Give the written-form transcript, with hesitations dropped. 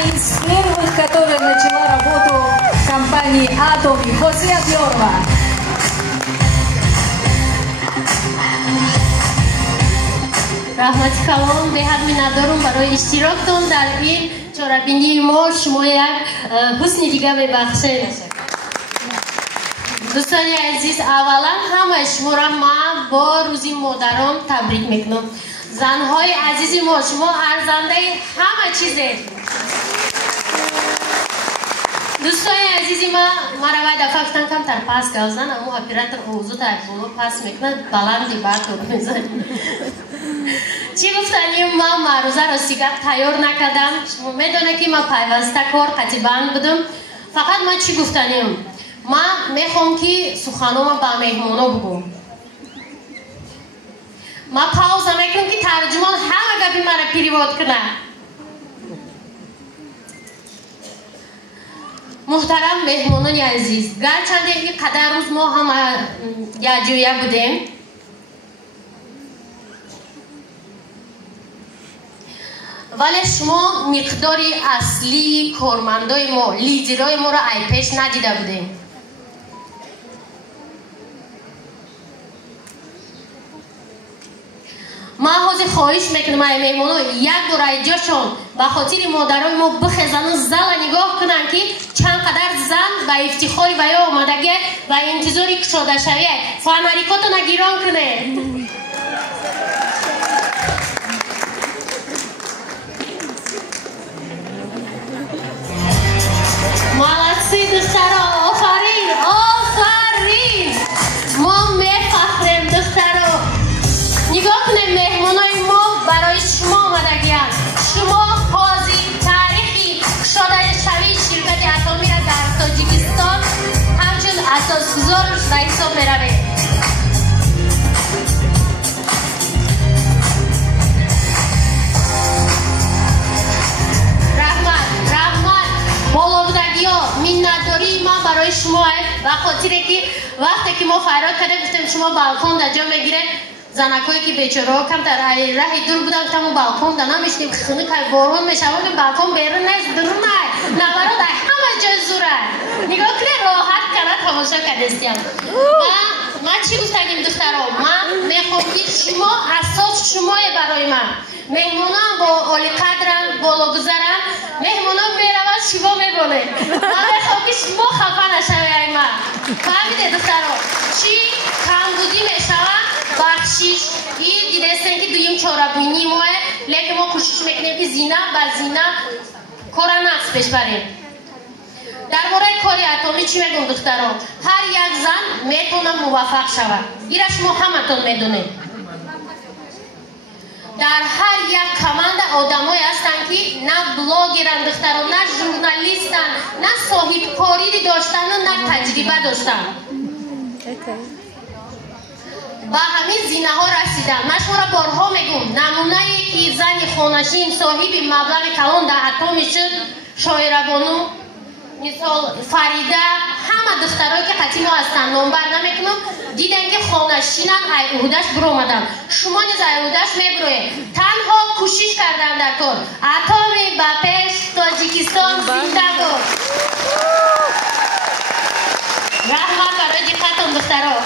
из первых, которая начала работу в компании «Атоми», Хосия Пьорова. Раҳмати калон беҳад миннатдорум барои иштирокатон дар ин чорабинии мо шумо як ҳусни дига мебахшед. дӯстони азиз, аввалан ҳамаи шуморо ман бо рӯзи модарон табрик мекунам. занҳои азизи мо, шумо арзандаи ҳама чизед. дӯстони азизи мара вай дафъа гуфтан камтар паст гавзан, аммо оператор овозута боло паст мекунад, баланди бартор мезанад. چی گفتنیم من معروضه را سیگار تیار نکردم. شما میدونه که من پیوسته کار قطعبند بودم. فقط من چی گفتنیم من میخوام که سخنامو با مهمونا بگم. من پاوزه میکنم که ترجمان همه گپی مرا پیریواد کنه. محترم مهمونان عزیز، گرچنده این قدر روز ما هم یجویه بودیم، ولی شما مقدار اصلی کارمندای ما، لیدرای ما را ای پیش ندیده بودیم. من حاضر خواهش میکنم ای مهمونا یک بار ایجاشون به خاطر مادرای ما بخزن و زل نگاه کنن که چند قدر زن به افتخاری به یا آمدگی و انتظاری کشاده شویه فانریکاتو نگیران کنه. молодцы духтара, آفرین آفرین. ما میفخریم دخترا. نگاه کنیم مهمونای ما برای شما آمدگی‌اند. شما حاضر تاریخی کشاده شوی شرکت اتمی را در تاجیکستان همچون اساسگزارش به حساب می‌روید. minnatdori من برای شما و خاطره که وقتی که ما خیرات کردیم گفتیم شما بالکن در جا میگیره زنکایی که بیچاره‌ها کم در راه دور بودن گفتم ما بالکن در نمیشتیم خونه که بارون میشود که بالکن بیرون نیست دور نه نبرو در همه جای زوره نگاه کنه راحت کنه تماشا کردستیم. و من چی گفتم دخترها من میخوام که شما اساس شمای برای من مهمونان با عالی قدرن بالاگذارن مهمونان میرون شما میبونه من میخوام که شما خفه نشوید من فهمیده دخترها چی کمبودی میشود بخشیش این دیدستن که دویم چارابینی ماه لیکن ما کوشش میکنیم که زینه بر زینه کار نقص پیش بریم. در مورد کاری اتمی چی میگم دخترها هر یک زن میتونه موفق شود ایره شما همتون میدونید. در هر یک کمند آدمایی هستند که نه بلاگرند دختران نه ژورنالیستند نه صاحب کاری داشتن و نه تجربه داشتن. با همین زینه ها رسیدن. من شما را بارها میگم نمونه ای که زن خانشین صاحب مبلغ کلان در اتمی شد شاعره بانو مثال فریده همه دخترهایی که قطعی ما هستن نامبر نمیکنم دیدن که خانشینن ای عهدهش برآمدن شما نیز ای عهدهش میبروید تنها کوشش کردن در کار. اتمی به پیش تاجیکستان زنده باد. رحمت برای دقتتون دخترها.